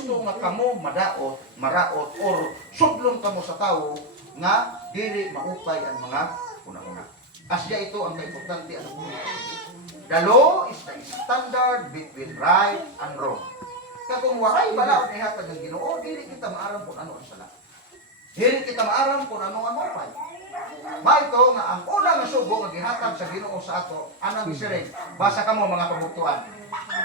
gusto nga kamo madaot, maraot, or sudlon kamo sa tao nga dili maupay ang mga una-una. Asya ito ang importante ang the law is the standard between right and wrong. Kung waray balaod ni hatag ng Ginoo, dili kita maaram kung ano ang sala. Dili kita maaram kung ano ang maupay. Ito nga ang una nga sugo nga gihatag sa Ginoo sa ato anang gisiring. Basa kamo mga pamugtuan.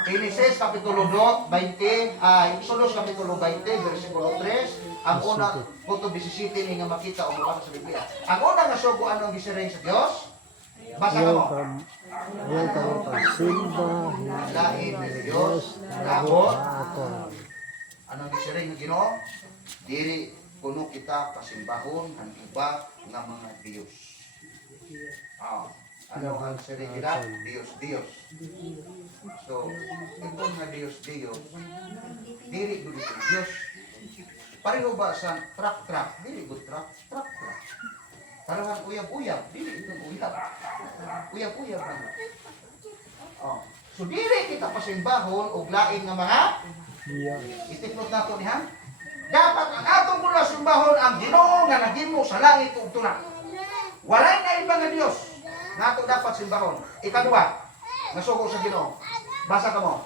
Genesis kapitulo 2, 20, Exodus kapitulo 20, versikulo 3, ang una puto 17 ni nga makita o mabasa sa Biblia. Ang una nga sugo anong gisiring sa Dios? Basa kamo. Ayaw ka mo pagsimba, Lain ni Dios, labot. Anong gisiring ng Ginoo? Dili kuno kita pasimbahon ang iba nga mga Diyos. Ano ang sirigida? Diyos. So, ito nga Diyos, dili gud ito Diyos. Pareho ba sa truck? Dili gud truck. Parang uyab-uyab, dili ito uyab. Uyab-uyab lang. So, dili kita pasimbahon og lain nga mga itiknot nato niha. Dapat ang atong mula simbahon ang Ginoo nga naghimo sa langit ug tuna. Walay na iba nga Dios nga ato dapat simbahon. Ikaduha, nasugo sa Ginoo. Basa kamo.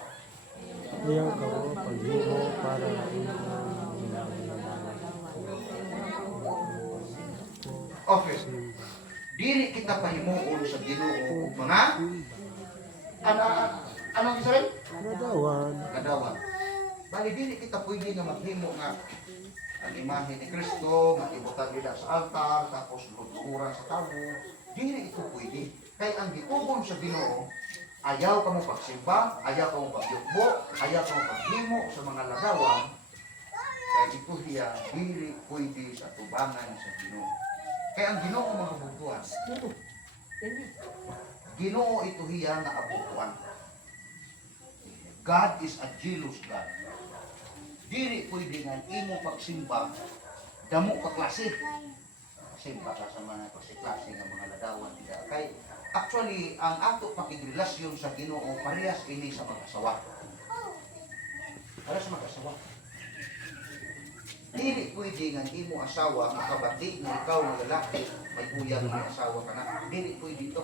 ayaw ka mo paghimo para Okay. Dili kita pahimuon sa Ginoo ug mga anong isa rin? Kadawan. Bali dili kita pwede nga maghimo nga ang imahe ni Kristo, matibutang nila sa altar, tapos luturan sa tao. Dili ito pwede. Kaya ang gitugon sa Ginoo, ayaw ka mo pagsimba, ayaw ka mo pagyukbo, ayaw ka mo paghimo sa mga lagawan, kaya ito siya, dili pwede sa tubangan sa Ginoo. Kaya ang Ginoo mga abutuan, Ginoo ito siya na abutuan. God is a jealous God. Dili pwede nga imo pagsimba damo ka klase. Simba ka sa mga klase nga mga ladawan. Kay actually ang ato pakigrelasyon sa Ginoo parehas ini sa mag-asawa. Parehas sa mag-asawa. Dili pwede nga imo asawa makabati nga ikaw nga lalaki may uyab nga asawa ka na. Dili pwede ito.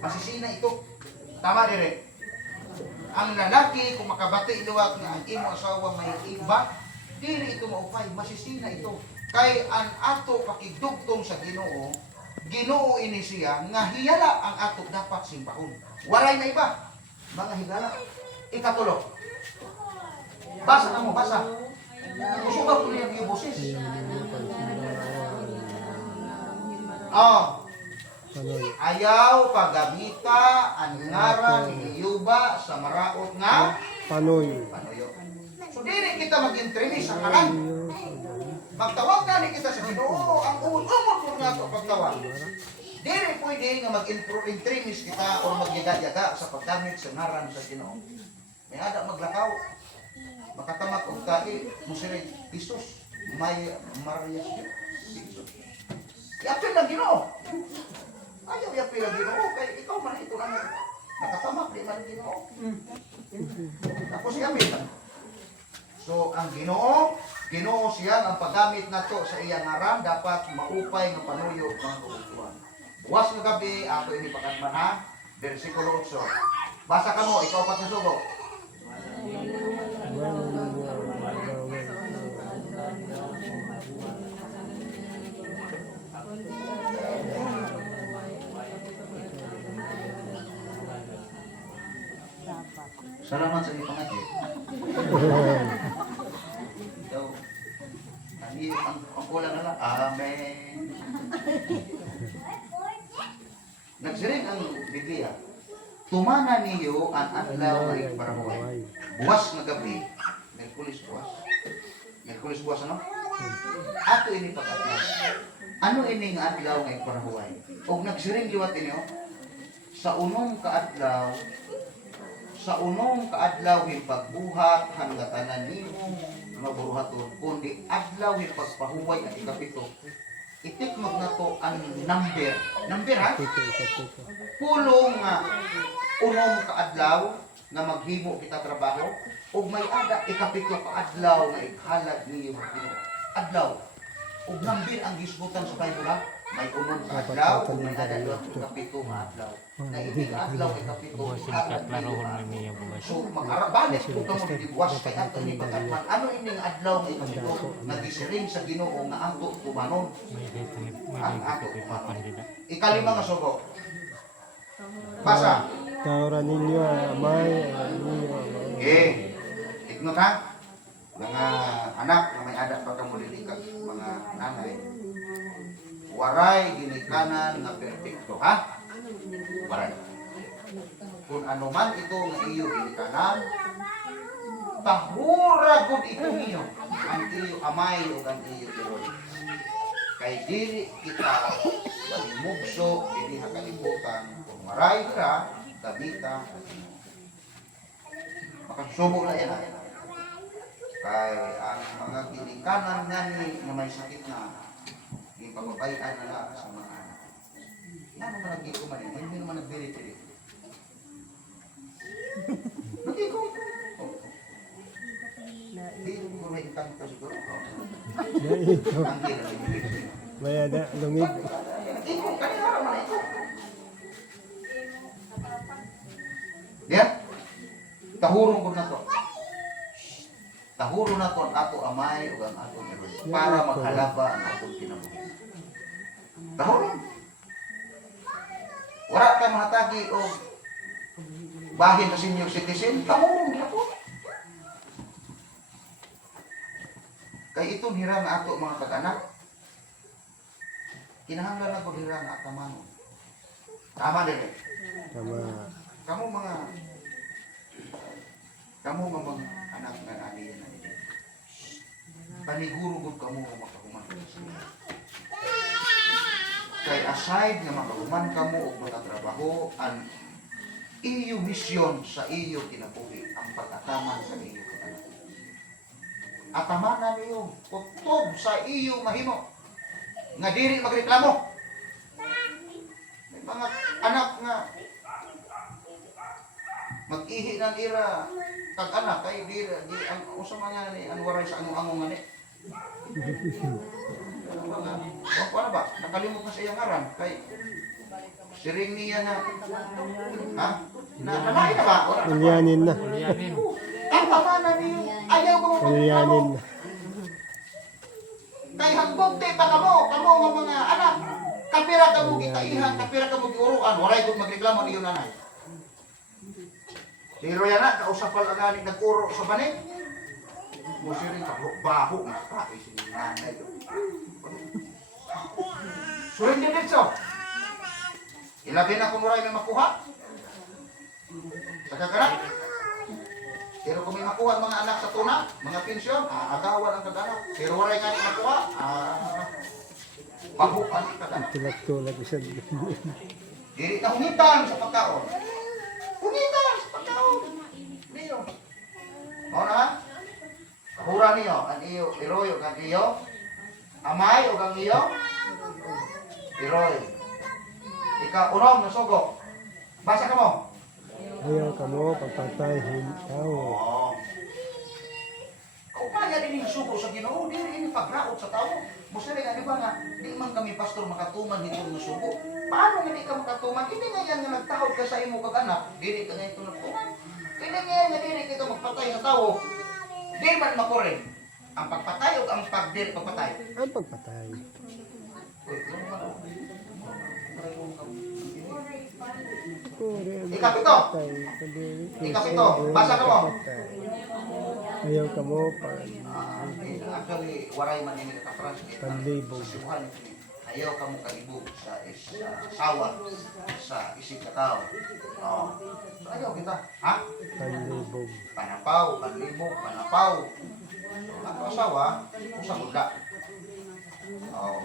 Masisina ito. Tama dire. Ang lalaki, kung makabati iluwag nga ang imo asawa may iba, dili ito maupay, masisina ito. Kay ang ato pakigdugtong sa Ginoo, Ginoo ini siya nga hiyala ang ato dapat simbahon. Waray na iba, mga higala. Ikatulo. Basa na mo, basa. Usugaw ko niya yung boses. Ayaw pagamita ang ngaran ni Yuba sa maraot nga panoy. So dili kita mag-intremis sa ngaran. Magtawag na ni kita sa Ginoo, ang umot mo nga ito pagtawag. Dili pwede nga mag-intremis kita o magyaga-yaga sa paggamit sa ngaran sa Ginoo. May ada maglakaw. Makatamak og tahi mo sila Isus, may Maria Isus. Yapil lang Ginoo. Ayaw yapil lang Ginoo kay ikaw man ito lang nakatamak di man Ginoo. Tapos yapil lang. So ang Ginoo siya ang paggamit nato sa iyang ngaran dapat maupay nga panuyo ng kabutuan. Buwas nga gabi ato ini pagkatman ha, versikulo 8. Basa kamo, ikaw pat nasugo. Salamat sa iyong pangadyo. So, ang kulang na lang, Amen. Nagsiring ang Biblia, tumana niyo ang adlaw ay parahuay. Buwas na gabi, Merkulis buwas ano? Ato ini pagkatlas. Ano ini nga adlaw ay parahuay? Og nagsiring liwat inyo, sa unong kaadlaw yung pagbuhat hangatanan nimo maburuhaton kundi adlaw yung pagpahuway at ikapito. Itiknog na to ang number ha? Pulong unong kaadlaw na maghimo kita trabaho ug may ada ikapito ka adlaw nga ikhalag niyo mga Ginoo. Adlaw. Ug nambir ang gisgutan sa Bible ha. May unong ka adlaw, ug may ada ikapito nga adlaw. Na hindi ka adlaw ikapito ikhalag niyo. So magarabalik ko kamo dibuwas kay ato ni pagkatman. Ano ini nga adlaw nga ikapito nagisiring sa Ginoo nga ato tumanon. Ang ato tumanon. Ikalima nga sugo. Basa. Tawaran ninyo ang amay, ninyo ang amay. Okay. Ignot ha? Mga anak na may adak pa kamo dili kag mga nanay. Waray ginikanan nga perpekto ha? Waray. Kung ano man ito nga iyo ginikanan, tahura gud ito niyo ang iyo amay o ang iyo tiroy. Kay dili kita malimugso, dili nakalimutan kung maray ka, gamitan at makasubo na yan. Kay ang mga ginikanan ngani na may sakit na yung pababayan na sa mga anak. Ano man nagiging man yun? Hindi naman nagbili-bili. Nagiging ko. Hindi mo may itang ito siguro. Naito. Ang ginagawa. May ada, lungig. Ikaw, kanina naman ito. Yan. Tahurong ko na to. Tahuro na to ang ato amay o ang ato meron para maghalaba ang atong kinabuhi. Tahurong. Wala ka mahatagi o bahin sa senior citizen, tahurong na to. Kay itong hirang ato mga kag-anak, kinahanglan na ko hirang atamano. Tama din eh. Tama. Kamu mga anak nga ani na ito. Paniguro gud kamo nga makahuman. Kay aside nga makahuman kamo og makatrabaho ang iyo misyon sa iyo kinabuhi ang pag-ataman sa iyo anak. Atamanan niyo kutob sa iyo mahimo nga dili magreklamo. May mga anak nga mag-ihi ng ira kag anak kay di ang usa man yan ni ang waray sa angong ngani. Ano ba? Nakalimot na sa iyang ngaran kay siring niya na ha? Nanay na ba? Ulyanin na. Ang pamana niyo ayaw ko Ulyanin na. kay hangbog te pa kamo nga mga anak. Kapira kamo gikaihan, kapira kamo giuruan, waray gud magreklamo niyo nanay. Pero yan na, kausapal ang galing nag-uro sa banig. Musiring baho, makapay si nanay. Surin din dito. Ilabi na kung maray may makuha. Sa kagarat. Pero kung may makuha ang mga anak sa tuna, mga pensyon, agawan ang kagarat. Pero waray nga ni makuha, baho ang kagarat. Tulak-tulak isa. Dili na hungitan sa pagkaon. Hungitan sa pagkaon. Niyo. Mao na? Kahura niyo ang iyo iroy ug ang iyo amay ug ang iyo iroy. Ikaw unong nasugo. Basa ka mo. Ayaw ka mo, pagpatay, hintaw. Oo. Kaya din yung sugo sa Ginoo, di rin pagraot sa tao. Musta rin, di ba nga, di man kami pastor makatuman dito ng sugo. Paano nga di ka makatuman? Hindi nga yan nga nagtahod ka sa imo kag-anak, di ka nga ito nagtuman. Hindi nga yan nga di ka magpatay sa tao. Di man makurin. Ang pagpatay o ang pagdiri pagpatay. Ang pagpatay. Ikapito. Ikapito. Basa ka mo. Ayaw ka mo, Actually, waray man ini nakatranslate. panlibog. Ayaw ka mo kalibog sa asawa, sa isip ka tao. Oh. So ayaw kita. Ha? Panlibog. Panapaw, panlibog, panapaw. So, ang asawa, usang udla. Oh.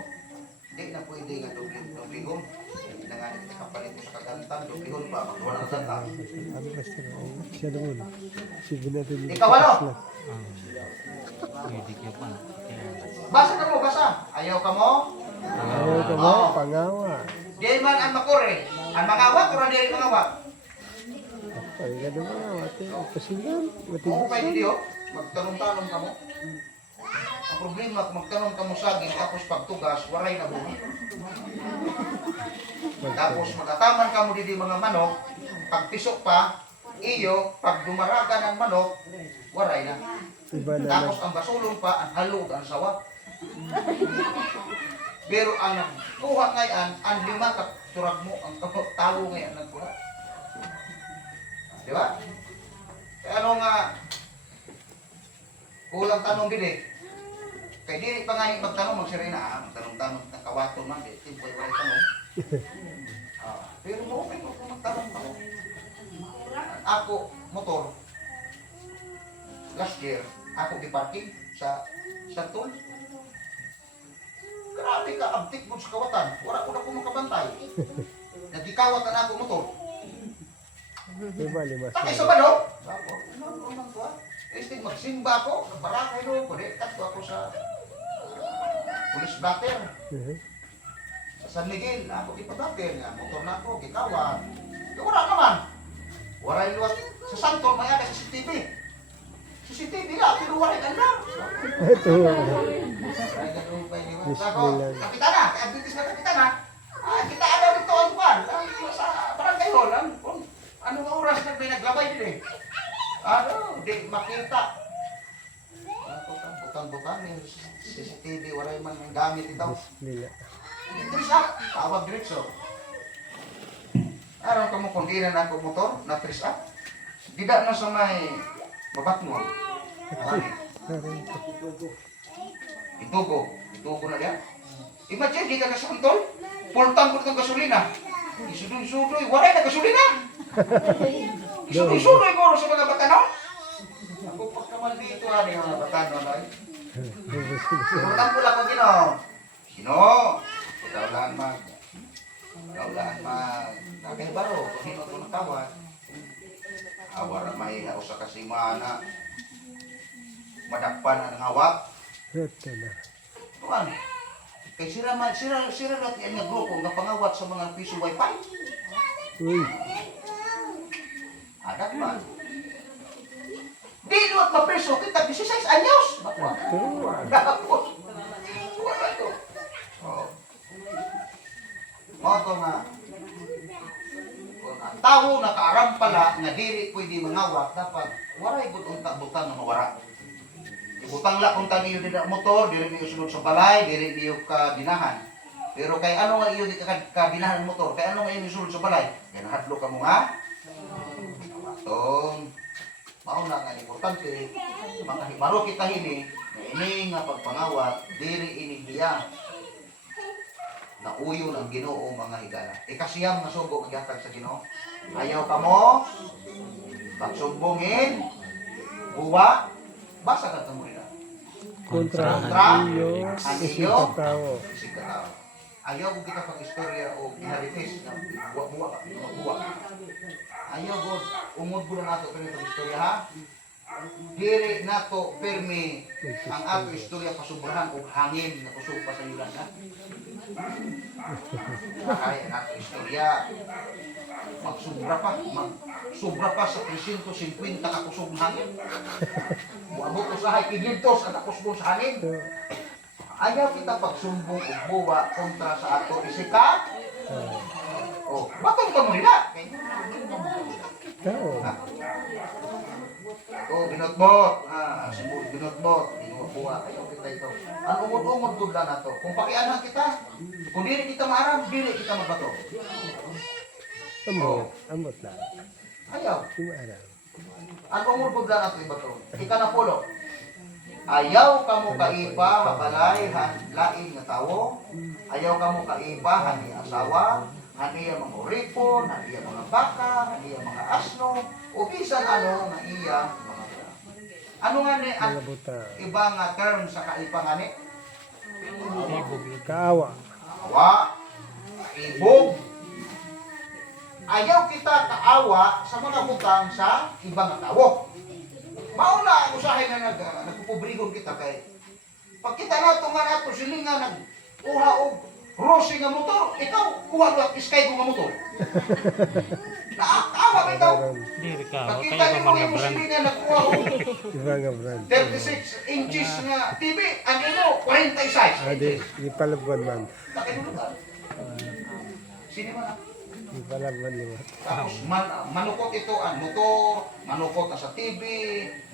Hindi na pwede nga dublihon. Hindi na nga kita kapalit mo sa kagantan. Dublihon pa, magwala ka ganta. Ano ba siya naman? Sige natin. Ikaw ano? Basa ka mo, basa. Ayaw ka mo? Ayaw ka mo, pangawa. Di man ang makore. Ang mangawat o hindi mangawat? Ay, ka naman na, ate. Pasigan. Kung kay Matigasan. Diyo, magtanong-tanong ka mo. Ang problema, kung magtanong ka mo saging, tapos pagtugas, waray na buhi. Tapos magataman ka mo didi mga manok, pagpisok pa, iyo, pag dumaraga ng manok, waray na. Iba na lang. Tapos ang basulong pa, ang halog, ang sawa. Pero ang kuha ngayon, ang lima katurag mo, ang tao ngayon nagkuha. Di ba? Kaya ano nga, kulang tanong din eh. Kaya di pa nga yung magtanong, magsirina, magtanong-tanong, nakawato man, di, timpoy wala tanong. Pero okay ko kung magtanong ako. Ako, motor, last year, ako di-parking sa tool. Grabe ka, abtik mo sa kawatan. Wala ko na kung makabantay. Nagikawat na ako motor. Iba, limas. Takay sa balo. Ako, ano man to ah. Instead magsimba ako, barakay doon, connected ko ako sa police blatter. Sa San Miguel, ako ipadater nga, motor na ako, gikawat. Wala naman. Wala yung luwas. Sa Santol, may aga sa CCTV. CCTV na, pero wala yung alam. Ito. Ay, ganun pa yun. Yes, Ako, Milan. kapitana, kaya Adventist na kapitana. Kita ano dito ang kuwan. Sa barangay hall, anong oras na may naglabay din eh. Ano, di makita. Butang-butang yung CCTV, wala yung man ang gamit ito. Nila. Dito siya, tawag diretso. Araw ka mo kung di na ako motor, na-tris up. Dida na sa may babatmol. Itugo na yan. Imagine, di ka na santol, pultang ko itong gasolina. Isudoy-sudoy, wala na gasolina. Isudoy-sudoy ko sa mga batanaw. Ako pagkamal dito, yung mga batanaw na yun. Pultang ko lang ko ginaw. Sino? Kaulaan nakahibaro, kung hino ito nakawan. Awara mahihaw sa kasimana. Madakpan ang hawak. Ito na. Tuan, kay sira natin yan nga grupo nga pangawat sa mga piso wifi. Uy. Adak ba? Di luwat na piso, kita 16 anyos. Bakwa. Tapos, wala to. Oh. Moto nga, kung ang tao nakaaram pala nga diri pwede mangawat, dapat waray gud unta-butang nga mawara. Ibutang la kung taniyo din ang motor, dili niyo sunod sa balay, dili niyo kabinahan. Pero kay ano nga iyo di kabinahan ng motor, kay ano nga iyo sunod sa balay? Kaya nahadlo ka mo nga. Atong mauna nga importante, makahibaro kita hini, na ini nga pagpangawat, diri ini diya. Nauyo ng Ginoo mga higala. Ikasiyam nga sugo maghatag sa Ginoo. Ayaw ka mo pagsumbongin, buwa, basa ka mo nila. Kontra. Kontra. Iyo. Aniyo. Tao. Isig ka tao. Ayaw ko kita pag-istorya o inharites na buwa-buwa ka, buwa. Ayaw ko, umod ko na nato pero pag-istorya ha. Diri nato permi ang ato istorya pasubrahan o hangin na kusog pa sa yulan ha. Kaya nato istorya magsubra pa sa 350 ka kusog ng hangin. Buabot ko sa hay 500 ang kusog sa hangin. Ayaw kita pagsumbong o buwa kontra sa ato isika. Oh, batong ka mo nila. Tao. Oh, binotbot. Sibol binotbot. Inuwa-buwa. Ayaw kita ito. Ang umod-umod gudla na to. Kung pakianan kita, kung dili kita maaram, dili kita magbato. Amot lang. Ayaw. Tumaara. Ang umod gudla na to ibato. Ika na pulo. Ayaw ka mo kaipa, habalay, laing nga tawo. Ayaw ka mo kaipa, hani asawa, hani ang mga ripon, hani ang mga baka, hani ang mga asno, o bisan ano nga iya mga bra. Ano nga ni ang Mga buta. ibang term sa kaipa nga ni? Kaawa. Awa, ibog. Ayaw kita kaawa sa mga butang sa ibang tawo. Mauna ang usahay na nagpupubrigon kita kay pag kita na ito nga nato silinga nagkuha og Rossi nga motor, ikaw kuha ko iskay ko nga motor. Nakakawa Tama bitaw. Diri ka, o Nakita kayo niyo pa mo man nga yung brand. sili nga nakuha ko. Iba nga brand. 36 inches nga TV. Ang ino, 46 Adi, inches. di palabuan man. Nakinulutan. Sino man ah? Di palabuan lima. Tapos manukot ito ang motor, manukot na sa TV,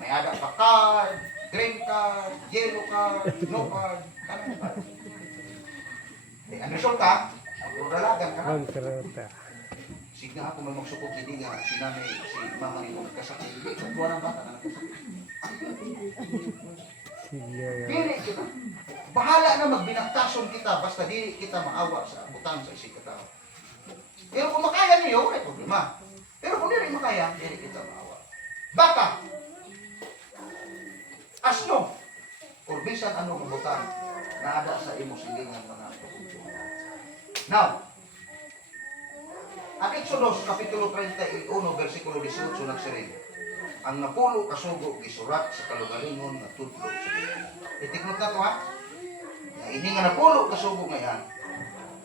may ada pa card, green card, yellow card, no card, kanang card. Ang resulta, ang dalagan ka na. Bang karota. Sige nga ako may magsukot hindi nga si nanay, si mama ni Mong kasakit. Hindi, kuha ng bata na kasakit. Sige nga. Dili kita. Bahala na magbinaktason kita basta dili kita maawa sa butang sa isip katao. Pero kung makaya niyo, wala problema. Pero kung dili makaya, dili kita maawa. Bata! Asno! Or bisan ano kung butang na ada sa imo silingan mga pagkukuha. Now, ang Exodus Kapitulo 31, versikulo 18 nagsiring, ang napulo kasugo gisurat sa kalugalingon na tudlo. Itiknot na to ha? Ini nga napulo kasugo ngayon,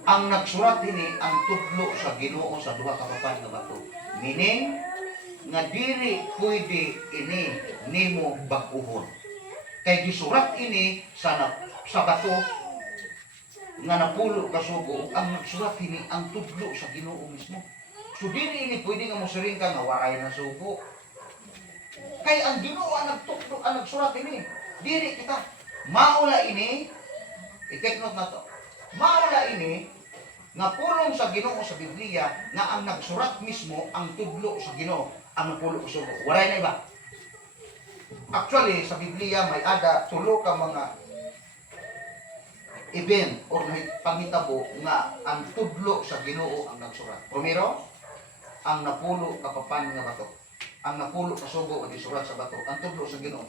ang nagsurat ini ang tudlo sa Ginoo sa duha ka papan nga bato. Meaning, nga diri pwede ini nimo bag-uhon. Kay gisurat ini sa bato nga napulo kasugo, ang nagsurat ini ang tudlo sa Ginoo mismo. So dili ini pwede nga mosiring ka nga waray na sugo. Kay ang Ginoo ang nagtudlo, ang nagsurat ini. Dili kita. Maula ini, i-take note na to. Maula ini nga pulong sa Ginoo sa Biblia nga ang nagsurat mismo ang tudlo sa Ginoo, ang napulo kasugo. Waray na iba. Actually sa Biblia may ada tulo ka mga event or pangitabo nga ang tudlo sa Ginoo ang nagsurat. Primero, ang napulo kapapan nga bato. Ang napulo kasugo ang isurat sa bato. Ang tudlo sa Ginoo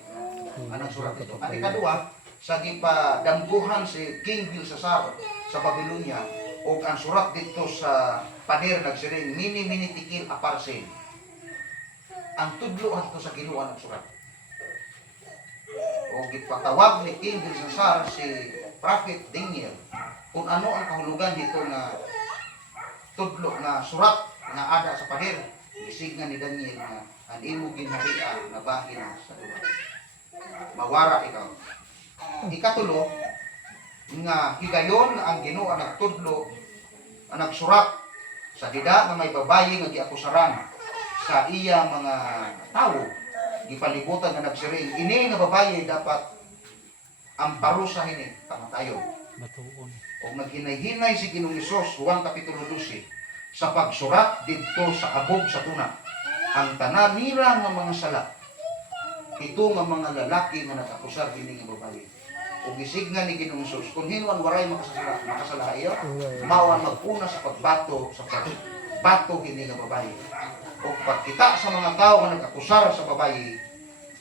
ang nagsurat ito. At ikaduha, sa gipadamguhan si King Belshazzar sa Babylonia o ang surat dito sa pader nagsiring mini tikil aparsin. Ang tudlo ang dito sa Ginoo ang nagsurat. O gipatawag ni King Belshazzar si Prophet Daniel kung ano ang kahulugan dito na tudlo na surat na ada sa pader. Isigna ni Daniel na ang imo ginharian na bahin sa duwa. Mawara ikaw. Ikatulo, nga higayon ang Ginoo ang nagtudlo, ang nagsurat sa dida nga may babayi nga giakusaran sa iya mga tawo, gipalibutan nga nagsiring, ini nga babayi dapat ang parusa ini, kamatayon. Batuon. O naghinay-hinay si Ginoong Hesus, Juan Kapitulo 12, sa pagsurat dito sa abog sa tuna, ang tanan nila nga mga sala, ito nga mga lalaki nga nag-akusar din nga babayi. O gisigna ni Ginoong Hesus, kung hinuan waray makasala iyo, mawan magpuna sa pagbato sa pagbato hindi nga babayi. O pagkita sa mga tao nga nag-akusar sa babayi,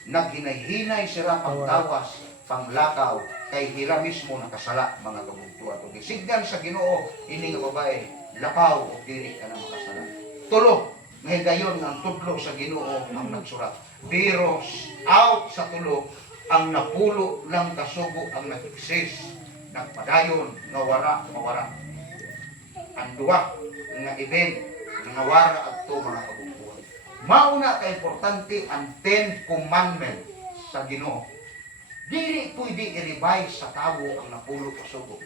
naghinay-hinay sila pangtawas, panglakaw, kay hira mismo nakasala mga kabugtuan. O gisignan sa Ginoo ini nga babayi, lakaw o dili ka na makasala. Tulo, may gayon ang tudlo sa Ginoo ang nagsurat. Pero out sa tulo, ang napulo ng kasugo ang nag-exist, nagpadayon, mawara. Ang duwa nga event, nawara at ito mga kabungkuhan. Mauna ka-importante ang 10 Commandments sa Ginoo. Dili pwede i-revise sa tawo ang napulo kasugo.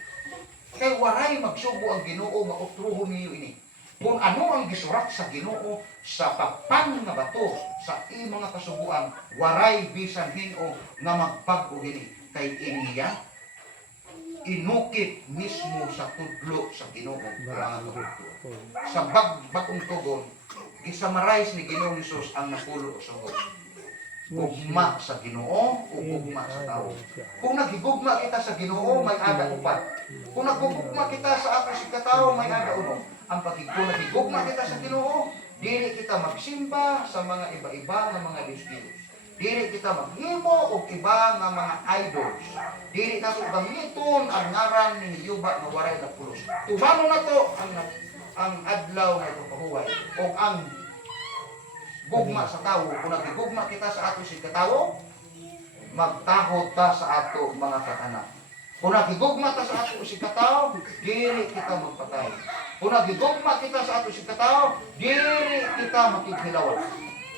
Kay waray magsugo ang Ginoo, mautruhon niyo ini. Kung ano ang gisurat sa Ginoo sa papan nga bato sa mga kasuguan, waray bisan hino nga magbago ini kay iniya inukit mismo sa tudlo sa Ginoo mga kabugtuan. Sa bagong tugon, gisamarais ni Ginoong Hesus ang napulo kasugo. Gugma sa Ginoo o gugma sa tao. Kung nagigugma kita sa Ginoo, may ada upat. Kung nagugma kita sa ato si katao, may ada uno. Ang kung nagigugma kita sa Ginoo, dili kita magsimba sa mga iba-iba nga mga Diyos-Diyos. Dili kita maghimo o iba nga mga idols. Dili nato gamiton ang ngaran ni Yuba nga waray na pulos. Tubano na to ang adlaw nga pagpahuway o ang gugma sa tawo. Kung nagigugma kita sa ato si katawo, magtahod ta sa ato mga katanan. Kung nagigugma ta sa ato si katao, diri kita magpatay. Kung nagigugma kita sa ato si katao, diri kita makikilawat.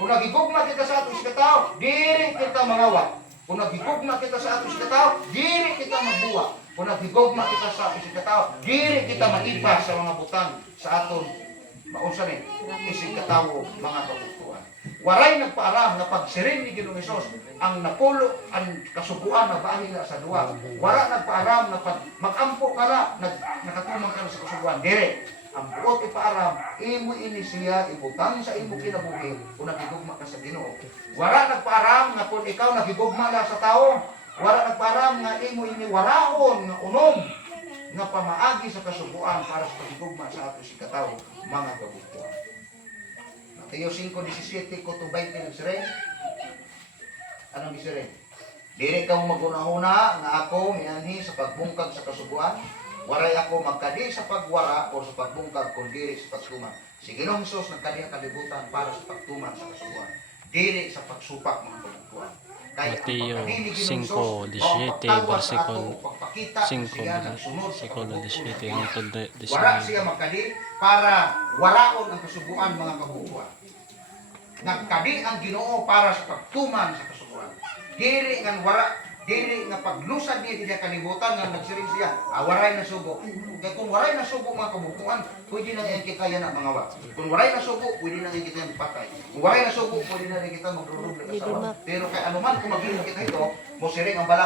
Kung nagigugma kita sa ato si katao, diri kita mangawat. Kung nagigugma kita sa ato si katao, diri kita magbuwa. Kung nagigugma kita sa ato si katao, diri kita maipa sa mga butang sa aton maunsa ni isig katawo mga kabutuan. Waray nagpaaram nga pagsiring ni Ginoong Hesus ang napulo ang kasubuan na bahila sa duwa. Wala nagpaaram na pag magampo ka na nakatumang ka na sa kasubuan. Dire, ang buot ipaaram, imo ini siya ibutang sa imo kinabuhi kung nagigugma ka sa Ginoo. Wala nagpaaram nga kung ikaw nagigugma na sa tao, wala nagpaaram nga imo ini waraon nga unom nga pamaagi sa kasubuan para sa pagigugma sa ato si katawo mga kabutuan. Mateo 5:17 ko to 20 nagsiren. Anong gisiren? Dili ka mo magunahuna nga ako mianhi sa pagbungkag sa kasubuan. Waray ako magkadi sa pagwara o sa pagbungkag kung dili sa pagtuman. Si Ginoong Hesus nagkadi ang kalibutan para sa pagtuman sa kasubuan. Dili sa pagsupak mga kabutuan. Mateo 5:17 versikulo 5:17 hangtod Wala 19. siya magkadi para waraon ang kasubuan mga kabubuan. Nagkadi ang Ginoo para sa pagtuman sa kasubuan. Dili nga wara, dili nga paglusad niya diya kalibutan nga nagsiring siya, waray na sugo. Kaya kung waray na sugo mga kabubuan, pwede na yan kita yan ang mga wa. Kung waray na sugo, pwede na yan kita yung patay. Kung waray na sugo, pwede na yan kita magrurog ng asawa. Pero kay anuman kung magiging kita ito, mo siring ang bala